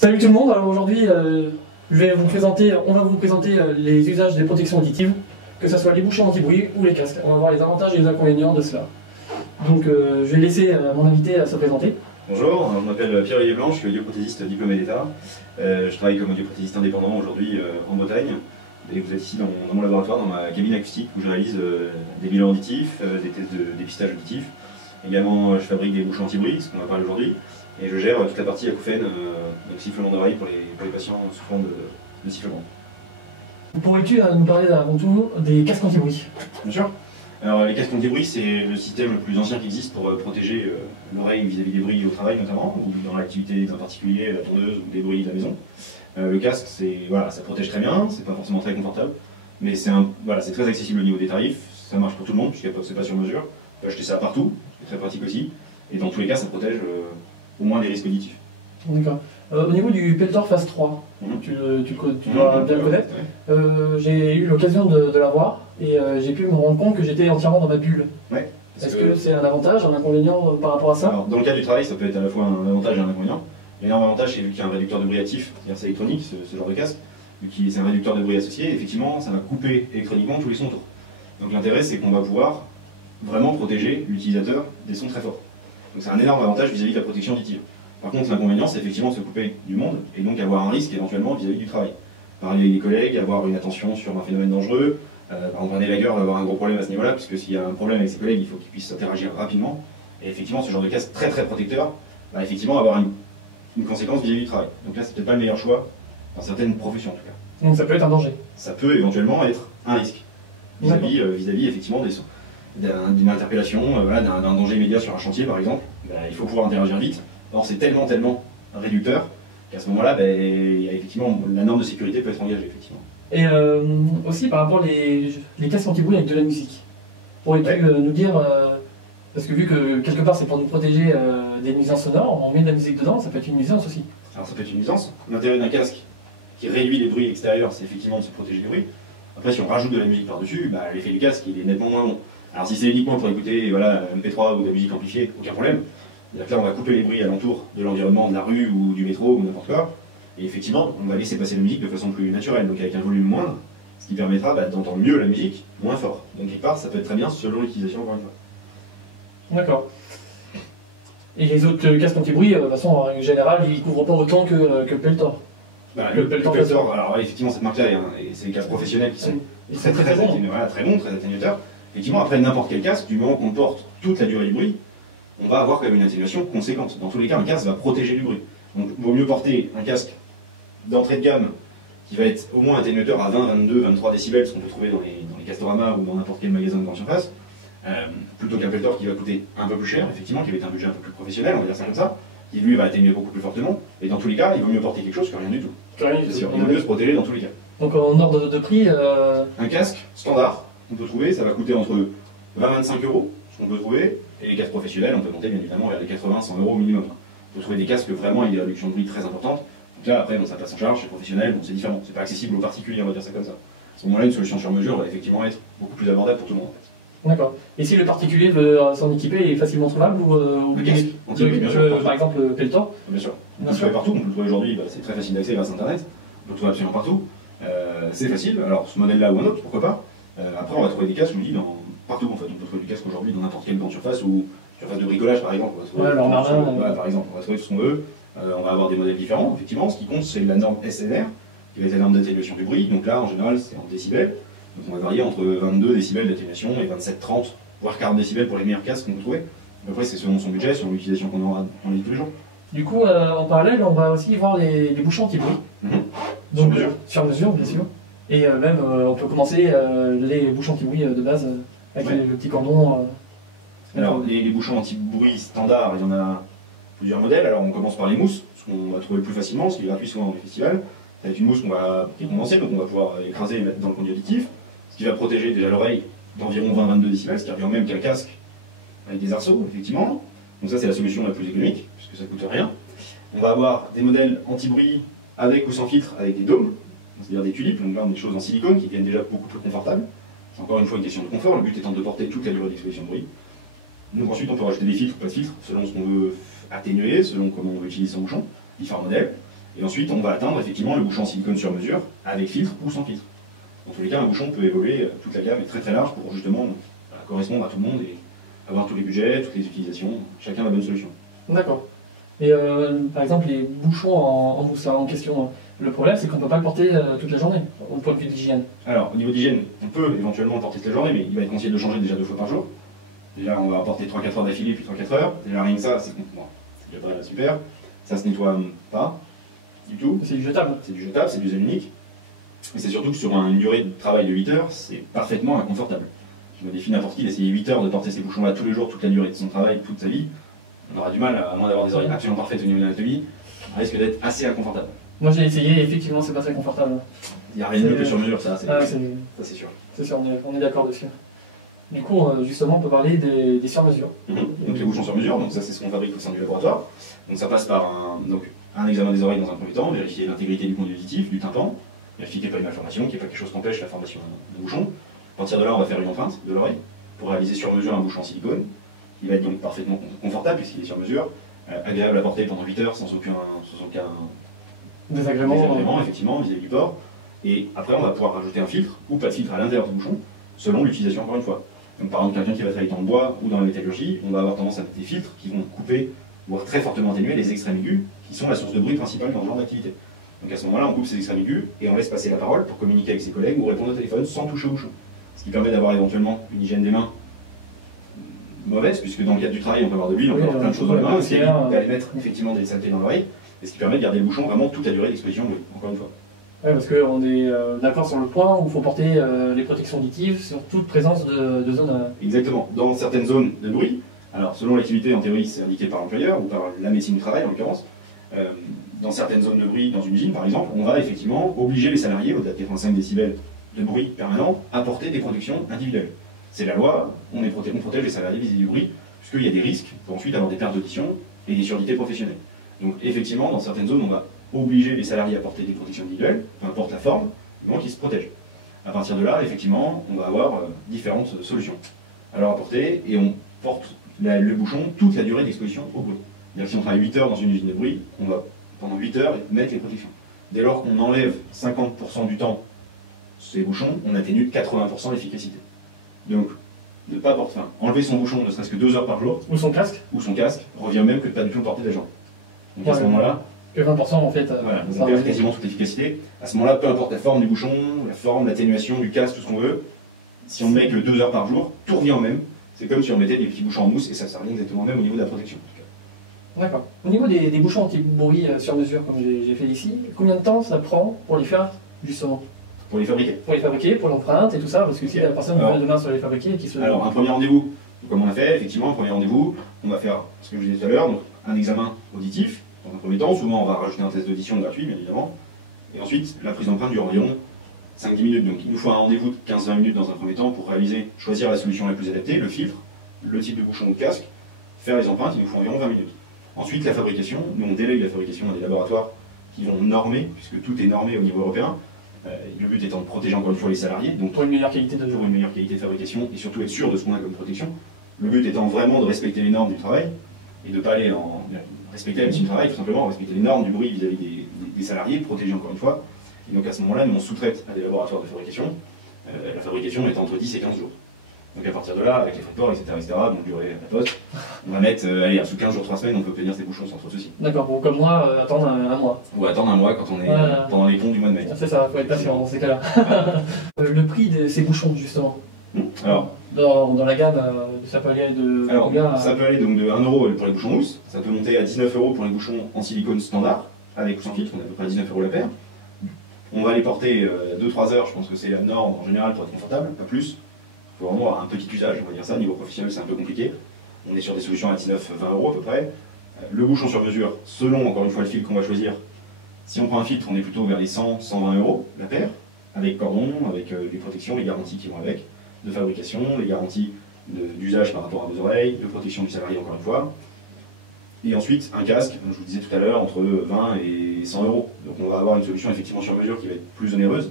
Salut tout le monde, alors aujourd'hui on va vous présenter les usages des protections auditives, que ce soit les bouchons anti-bruit ou les casques. On va voir les avantages et les inconvénients de cela. Donc je vais laisser mon invité se présenter. Bonjour, je m'appelle Pierre-Olivier Blanc, je suis audioprothésiste diplômé d'État. Je travaille comme audioprothésiste indépendant aujourd'hui en Bretagne. Et vous êtes ici dans mon laboratoire, dans ma cabine acoustique où je réalise des bilans auditifs, des tests de dépistage auditif. Également, je fabrique des bouchons anti-bruit, ce qu'on va parler aujourd'hui. Et je gère toute la partie acouphène, donc sifflement d'oreille pour les patients souffrant de sifflement. Pourrais-tu nous parler avant tout des casques anti-bruit? Bien sûr. Alors les casques anti-bruit, c'est le système le plus ancien qui existe pour protéger l'oreille vis-à-vis des bruits au travail notamment, ou dans l'activité d'un particulier, la tondeuse ou des bruits de la maison. Le casque, ça protège très bien, c'est pas forcément très confortable, mais c'est très accessible au niveau des tarifs, ça marche pour tout le monde, puisque c'est pas sur mesure. On peut acheter ça partout, c'est très pratique aussi, et dans tous les cas, ça protège au moins des risques auditifs. D'accord. Au niveau du Peltor Phase 3, tu dois bien le connaître. J'ai eu l'occasion de l'avoir et j'ai pu me rendre compte que j'étais entièrement dans ma bulle. Ouais, Est-ce que c'est un avantage, un inconvénient par rapport à ça? Alors, dans le cas du travail, ça peut être à la fois un avantage et un inconvénient. L'énorme avantage, c'est vu qu'il y a un réducteur de bruit actif, c'est-à-dire c'est électronique, ce genre de casque, vu qu'il c'est un réducteur de bruit associé, effectivement, ça va couper électroniquement tous les sons autour. Donc l'intérêt, c'est qu'on va pouvoir vraiment protéger l'utilisateur des sons très forts. Donc c'est un énorme avantage vis-à-vis de la protection auditive. Par contre, l'inconvénient, c'est effectivement se couper du monde et donc avoir un risque éventuellement vis-à-vis du travail. Parler avec des collègues, avoir une attention sur un phénomène dangereux. Par exemple, un élagueur va avoir un gros problème à ce niveau-là, puisque s'il y a un problème avec ses collègues, il faut qu'il puisse interagir rapidement. Et effectivement, ce genre de casque très protecteur va effectivement avoir une conséquence vis-à-vis du travail. Donc là, c'est peut-être pas le meilleur choix, dans certaines professions en tout cas. Donc ça peut être un danger. Ça peut éventuellement être un risque vis-à-vis effectivement d'une interpellation, d'un danger immédiat sur un chantier par exemple. Il faut pouvoir interagir vite. Or c'est tellement réducteur qu'à ce moment-là, il y a effectivement la norme de sécurité peut être engagée effectivement. Et aussi par rapport les casques anti-bruit avec de la musique. Pourrais-tu nous dire, parce que vu que quelque part c'est pour nous protéger des nuisances sonores, on met de la musique dedans, ça peut être une nuisance aussi. Alors ça peut être une nuisance. L'intérêt d'un casque qui réduit les bruits extérieurs, c'est effectivement de se protéger des bruits. Après si on rajoute de la musique par-dessus, l'effet du casque il est nettement moins bon. Alors si c'est uniquement pour écouter MP3 ou de la musique amplifiée, aucun problème. C'est-à-dire que là on va couper les bruits alentour de l'environnement, de la rue ou du métro ou n'importe quoi. Et effectivement, on va laisser passer la musique de façon plus naturelle, donc avec un volume moindre, ce qui permettra d'entendre mieux la musique, moins fort. Donc quelque part, ça peut être très bien selon l'utilisation encore une fois. D'accord. Et les autres casques anti-bruit, de toute façon, en règle générale, ils ne couvrent pas autant que Peltor. Le Peltor, alors effectivement, cette marque-là, c'est des casques professionnels qui sont très bons, très atténuateurs. Effectivement, après n'importe quel casque, du moment qu'on porte toute la durée du bruit, on va avoir quand même une atténuation conséquente. Dans tous les cas, un casque va protéger du bruit. Donc il vaut mieux porter un casque d'entrée de gamme qui va être au moins atténuateur à 20, 22, 23 décibels, ce qu'on peut trouver dans les Castorama ou dans n'importe quel magasin de grande surface, plutôt qu'un Peltor qui va coûter un peu plus cher, effectivement, qui va être un budget un peu plus professionnel, on va dire ça comme ça, qui lui va atténuer beaucoup plus fortement, et dans tous les cas, il vaut mieux porter quelque chose que rien du tout. C'est sûr, il vaut mieux se protéger dans tous les cas. Donc en ordre de prix Un casque standard qu'on peut trouver, ça va coûter entre 20 et 25 euros, ce qu'on peut trouver, et les casques professionnels, on peut monter bien évidemment vers les 80-100 euros minimum. On peut trouver des casques vraiment avec des réductions de bruit très importantes. Donc là, après, ça passe en charge, c'est professionnel, donc c'est différent. C'est pas accessible aux particuliers, on va dire ça comme ça. À ce moment-là, une solution sur mesure va effectivement être beaucoup plus abordable pour tout le monde. En fait. D'accord. Et si le particulier veut s'en équiper, il est facilement trouvable ou le casque anti-bruit, bien sûr, par exemple, Peltor? Bien sûr. On peut le trouver partout, on peut le trouver aujourd'hui, c'est très facile d'accès grâce à Internet. On peut le trouver absolument partout. C'est facile, alors ce modèle-là ou un autre, pourquoi pas. Après, on va trouver des casques, je vous dis, partout en fait. On peut trouver du casque aujourd'hui dans n'importe quelle grande surface ou surface de bricolage par exemple. On va trouver, par exemple, on va trouver tout ce qu'on veut. On va avoir des modèles différents, effectivement. Ce qui compte, c'est la norme SNR, qui va être la norme d'atténuation du bruit. Donc là, en général, c'est en décibels. Donc on va varier entre 22 décibels d'atténuation et 27, 30, voire 40 décibels pour les meilleurs casques qu'on peut trouver. Après, c'est selon son budget, selon l'utilisation qu'on aura dans les tous les jours. Du coup, en parallèle, on va aussi voir les bouchons anti-bruit. Donc, sur mesure, bien sûr. Et même, on peut commencer les bouchons anti-bruit de base avec le petit cordon. Alors, les bouchons anti-bruit standard, il y en a plusieurs modèles. Alors, on commence par les mousses, ce qu'on va trouver plus facilement, ce qui est gratuit souvent dans les festivals. Avec une mousse qui est condensée, donc on va pouvoir écraser et mettre dans le conduit auditif, ce qui va protéger déjà l'oreille d'environ 20-22 décibels, ce qui revient même qu'un casque avec des arceaux, effectivement. Donc ça, c'est la solution la plus économique, puisque ça ne coûte rien. On va avoir des modèles anti-bruit avec ou sans filtre, avec des dômes, c'est-à-dire des tulipes, donc là, on a des choses en silicone qui deviennent déjà beaucoup plus confortables. C'est encore une fois une question de confort, le but étant de porter toute la durée d'exposition de bruit. Donc ensuite, on peut rajouter des filtres ou pas de filtres, selon ce qu'on veut atténuer, selon comment on veut utiliser son bouchon, différents modèles. Et ensuite, on va atteindre effectivement le bouchon en silicone sur mesure, avec filtre ou sans filtre. Dans tous les cas, un bouchon peut évoluer, toute la gamme est très très large pour justement correspondre à tout le monde et avoir tous les budgets, toutes les utilisations, chacun la bonne solution. D'accord. Et par exemple, les bouchons en mousse en question, le problème c'est qu'on ne peut pas le porter toute la journée, au point de vue d'hygiène. Alors, au niveau d'hygiène, on peut éventuellement le porter toute la journée, mais il va être conseillé de le changer déjà 2 fois par jour. Déjà, on va porter 3-4 heures d'affilée, puis 3-4 heures. Déjà, rien que ça, c'est déjà pas super. Ça se nettoie pas du tout. C'est du jetable. C'est du jetable, c'est du usage unique. Et c'est surtout que sur une durée de travail de 8 heures, c'est parfaitement inconfortable. Je me défie n'importe qui d'essayer 8 heures de porter ces bouchons-là tous les jours, toute la durée de son travail, toute sa vie. On aura du mal, à moins d'avoir des oreilles absolument parfaites au niveau de l'anatomie, ça risque d'être assez inconfortable. Moi j'ai essayé et effectivement c'est pas très confortable. Il n'y a rien de mieux que sur mesure, ça c'est sûr. C'est sûr, on est d'accord dessus. Du coup, justement, on peut parler des sur-mesures. Donc les bouchons sur mesure, donc ça c'est ce qu'on fabrique au sein du laboratoire. Donc ça passe par un examen des oreilles dans un premier temps, vérifier l'intégrité du conduit auditif, du tympan, vérifier qu'il n'y ait pas une malformation, qu'il n'y ait pas quelque chose qui empêche la formation de bouchon. À partir de là, on va faire une empreinte de l'oreille pour réaliser sur mesure un bouchon en silicone. Il va être donc parfaitement confortable puisqu'il est sur mesure, agréable à porter pendant 8 heures sans aucun désagrément effectivement vis-à-vis du port. Et après, on va pouvoir rajouter un filtre ou pas de filtre à l'intérieur du bouchon selon l'utilisation encore une fois. Donc, par exemple, quelqu'un qui va travailler dans le bois ou dans la métallurgie, on va avoir tendance à mettre des filtres qui vont couper, voire très fortement atténuer les extrêmes aigus qui sont la source de bruit principale dans ce genre d'activité. Donc à ce moment-là, on coupe ces extrêmes aigus et on laisse passer la parole pour communiquer avec ses collègues ou répondre au téléphone sans toucher au bouchon. Ce qui permet d'avoir éventuellement une hygiène des mains mauvaise, puisque dans le cadre du travail, on peut avoir de l'huile, on peut avoir plein de choses dans les mains, ce qui évite d'aller mettre effectivement des saletés dans l'oreille, et ce qui permet de garder le bouchon vraiment toute la durée d'exposition, encore une fois. Oui, parce qu'on est d'accord sur le point où il faut porter les protections auditives sur toute présence de zones. Exactement. Dans certaines zones de bruit, alors selon l'activité, en théorie, c'est indiqué par l'employeur ou par la médecine du travail en l'occurrence. Dans certaines zones de bruit, dans une usine par exemple, on va effectivement obliger les salariés, au-delà de 85 décibels de bruit permanent, à porter des protections individuelles. C'est la loi, on protège les salariés vis-à-vis du bruit, puisqu'il y a des risques pour ensuite avoir des pertes d'audition et des surdités professionnelles. Donc effectivement, dans certaines zones, on va obliger les salariés à porter des protections individuelles, peu importe la forme, du moment qu'ils se protègent. À partir de là, effectivement, on va avoir différentes solutions à leur apporter, et on porte le bouchon toute la durée d'exposition au bruit. C'est-à-dire que si on travaille 8 heures dans une usine de bruit, on va pendant 8 heures mettre les protections. Dès lors qu'on enlève 50% du temps ces bouchons, on atténue 80% l'efficacité. Donc, ne pas porter, enlever son bouchon ne serait-ce que 2 heures par jour, ou son casque, revient même que de ne pas du tout le porter de la jambe. Donc à ce moment-là, que 20% en fait. Voilà, on perd quasiment toute l'efficacité. À ce moment-là, peu importe la forme du bouchon, la forme, l'atténuation du casque, tout ce qu'on veut, si on ne met que 2 heures par jour, tout revient au même. C'est comme si on mettait des petits bouchons en mousse et ça revient exactement au même au niveau de la protection. D'accord. Au niveau des bouchons anti-bruit sur mesure, comme j'ai fait ici, combien de temps ça prend pour les faire justement? Pour les fabriquer. Pour les fabriquer, pour l'empreinte et tout ça, parce que si la personne vient demain sur les fabriquer qui se... Alors un premier rendez-vous, comme on a fait, effectivement, un premier rendez-vous, on va faire ce que je disais tout à l'heure, donc un examen auditif, dans un premier temps, souvent on va rajouter un test d'audition gratuit, bien évidemment, et ensuite la prise d'empreinte dure environ 5-10 minutes, donc il nous faut un rendez-vous de 15-20 minutes dans un premier temps pour choisir la solution la plus adaptée, le filtre, le type de bouchon ou de casque, faire les empreintes, il nous faut environ 20 minutes. Ensuite la fabrication, nous on délègue la fabrication à des laboratoires qui vont normer, puisque tout est normé au niveau européen, le but étant de protéger encore une fois les salariés, donc pour une meilleure qualité de fabrication et surtout être sûr de ce qu'on a comme protection. Le but étant vraiment de respecter les normes du travail et de ne pas aller respecter la médecine du travail, tout simplement respecter les normes du bruit vis-à-vis des salariés, protéger encore une fois. Et donc à ce moment-là, nous on sous-traite à des laboratoires de fabrication, la fabrication est entre 10 et 15 jours. Donc à partir de là, avec les frais de port, etc., donc durée à la poste, on va mettre, sous 15 jours, 3 semaines, on peut obtenir ces bouchons sans trop de soucis. D'accord, bon, comme moi, attendre un mois. Ou attendre un mois quand on est pendant les ponts du mois de mai. C'est ça, il faut être patient dans ces cas-là. Le prix de ces bouchons, justement. Alors, dans la gamme, ça peut aller de combien ça peut aller donc de 1 € pour les bouchons mousse, ça peut monter à 19 € pour les bouchons en silicone standard, avec ou sans filtre, on a à peu près 19 € la paire. On va les porter 2-3 heures, je pense que c'est la norme en général pour être confortable, pas plus. Il faut vraiment avoir un petit usage, on va dire ça, niveau professionnel c'est un peu compliqué. On est sur des solutions à 19-20 € à peu près. Le bouchon sur mesure, selon encore une fois le filtre qu'on va choisir, si on prend un filtre, on est plutôt vers les 100-120 € la paire, avec cordon, avec les protections, les garanties qui vont avec, de fabrication, les garanties d'usage par rapport à vos oreilles, de protection du salarié encore une fois. Et ensuite, un casque, comme je vous disais tout à l'heure, entre 20 et 100 €. Donc on va avoir une solution effectivement sur mesure qui va être plus onéreuse,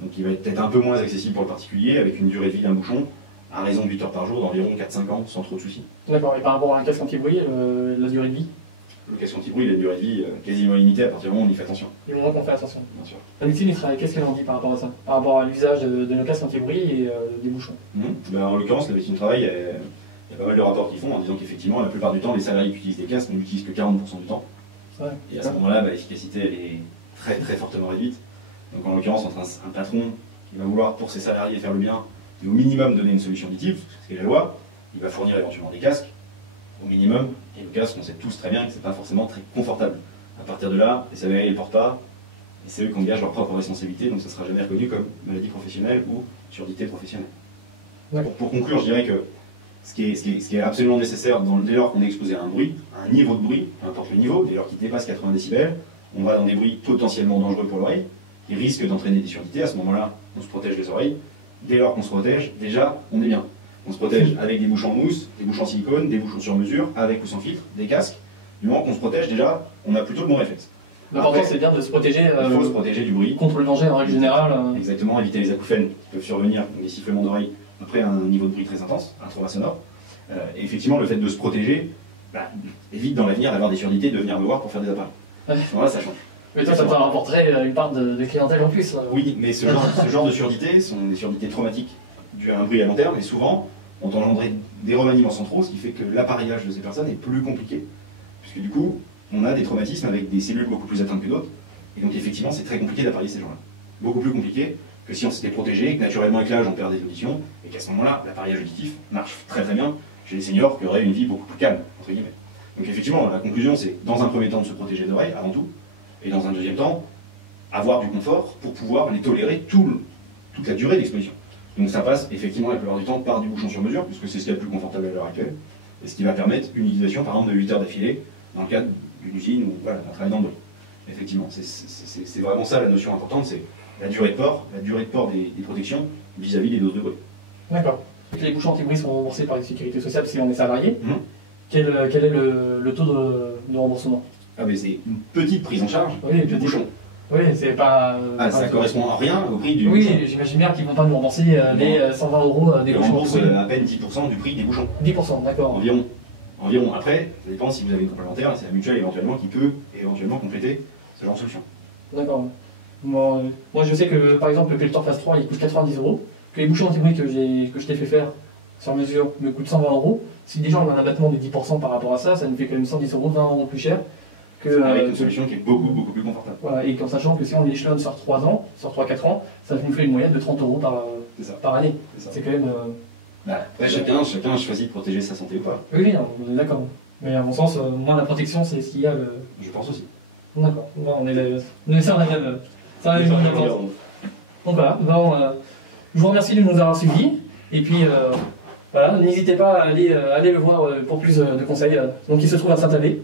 donc qui va être peut-être un peu moins accessible pour le particulier, avec une durée de vie d'un bouchon à raison de 8 heures par jour, d'environ 4-5 ans, sans trop de soucis. D'accord, et par rapport à un casque anti-bruit, la durée de vie? Le casque anti-bruit, il a une durée de vie quasiment illimitée à partir du moment où on y fait attention. Du moment qu'on fait attention. Bien sûr. Maxime, qu'est-ce qu'elle en dit par rapport à ça? Par rapport à l'usage de nos casques anti-bruit et des bouchons? Ben, en l'occurrence, la médecine du travail, il y a pas mal de rapports qui font en disant qu'effectivement, la plupart du temps, les salariés qui utilisent des casques ne l'utilisent que 40% du temps. Ouais. Et à ce moment-là, l'efficacité, elle est très très fortement réduite. Donc en l'occurrence, entre un patron qui va vouloir pour ses salariés faire le bien, et au minimum donner une solution auditive, ce qui est la loi, il va fournir éventuellement des casques, au minimum, et le casque, on sait tous très bien que c'est pas forcément très confortable. À partir de là, les salariés ne le portent pas, et c'est eux qui engagent leur propre responsabilité, donc ça ne sera jamais reconnu comme maladie professionnelle ou surdité professionnelle. Pour conclure, je dirais que ce qui est absolument nécessaire dès lors qu'on est exposé à un bruit, à un niveau de bruit, peu importe le niveau, dès lors qu'il dépasse 80 décibels, on va dans des bruits potentiellement dangereux pour l'oreille, qui risquent d'entraîner des surdités. À ce moment-là, on se protège les oreilles. Dès lors qu'on se protège, déjà, on est bien. On se protège avec des bouchons en mousse, des bouchons en silicone, des bouchons sur mesure, avec ou sans filtre, des casques. Du moment qu'on se protège, déjà, on a plutôt de bons réflexes. L'important, c'est bien de se protéger. Il faut se protéger du bruit. Contre le danger en règle générale. Exactement, éviter les acouphènes qui peuvent survenir, des sifflements d'oreilles après un niveau de bruit très intense, un trauma sonore. Et effectivement, le fait de se protéger évite dans l'avenir d'avoir des surdités de venir me voir pour faire des appels. Voilà, ça change. Mais toi, ça te rapporterait une part de clientèle en plus. Oui, mais ce genre de surdités sont des surdités traumatiques dues à un bruit à long terme et souvent ont engendré des remaniements centraux, ce qui fait que l'appareillage de ces personnes est plus compliqué. Puisque du coup, on a des traumatismes avec des cellules beaucoup plus atteintes que d'autres. Et donc effectivement, c'est très compliqué d'appareiller ces gens-là. Beaucoup plus compliqué que si on s'était protégé, que naturellement avec l'âge on perd des auditions, et qu'à ce moment-là, l'appareillage auditif marche très très bien chez les seniors qui auraient une vie beaucoup plus calme, entre guillemets. Donc effectivement, la conclusion c'est, dans un premier temps, de se protéger les oreilles, avant tout, et dans un deuxième temps, avoir du confort pour pouvoir les tolérer toute la durée d'exposition. Donc ça passe effectivement la plupart du temps par du bouchon sur mesure, puisque c'est ce qui est le plus confortable à l'heure actuelle, et ce qui va permettre une utilisation par exemple de 8 heures d'affilée, dans le cadre d'une usine ou voilà, d'un travail dans le bruit. Effectivement, c'est vraiment ça la notion importante, c'est la durée de port des protections vis-à-vis des doses de bruit. D'accord. Les bouchons anti-bruit sont remboursés par la sécurité sociale si on est salarié. Quel est le taux de remboursement? Ah mais c'est une petite prise en charge du bouchon. Oui, c'est pas... ça correspond à rien au prix du bouchon. Oui, j'imagine bien qu'ils ne vont pas nous rembourser les 120 € des bouchons. Ils remboursent à peine 10% du prix des bouchons. 10%, d'accord. Environ. Après, ça dépend si vous avez une complémentaire, c'est la mutuelle éventuellement qui peut éventuellement compléter ce genre de solution. D'accord. Moi, je sais que par exemple le Peltor Phase 3 il coûte 90 €, que les bouchons anti-bruit que je t'ai fait faire sur mesure me coûtent 120 €. Si déjà on a un abattement de 10% par rapport à ça, ça nous fait quand même 110 €, 20 € plus cher. Avec une solution qui est beaucoup plus confortable. Voilà, et en sachant que si on l'échelonne sur 3 ans, sur 3-4 ans, ça nous fait une moyenne de 30 € par année. C'est quand même... Après, chacun choisit de protéger sa santé ou pas. Oui, on est d'accord. Mais à mon sens, moi la protection c'est ce qu'il y a le... Je pense aussi. D'accord, on est sur la même... Donc voilà, je vous remercie de nous avoir suivis. Et puis voilà, n'hésitez pas à aller le voir pour plus de conseils. Donc il se trouve à Saint-Avé.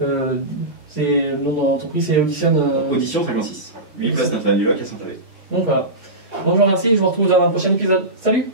Le nom de l'entreprise c'est Audition. Audition 56. 8 places Notre-Dame-du-Lac à Saint-Avé. Donc voilà. Donc je vous remercie, je vous retrouve dans un prochain épisode. Salut!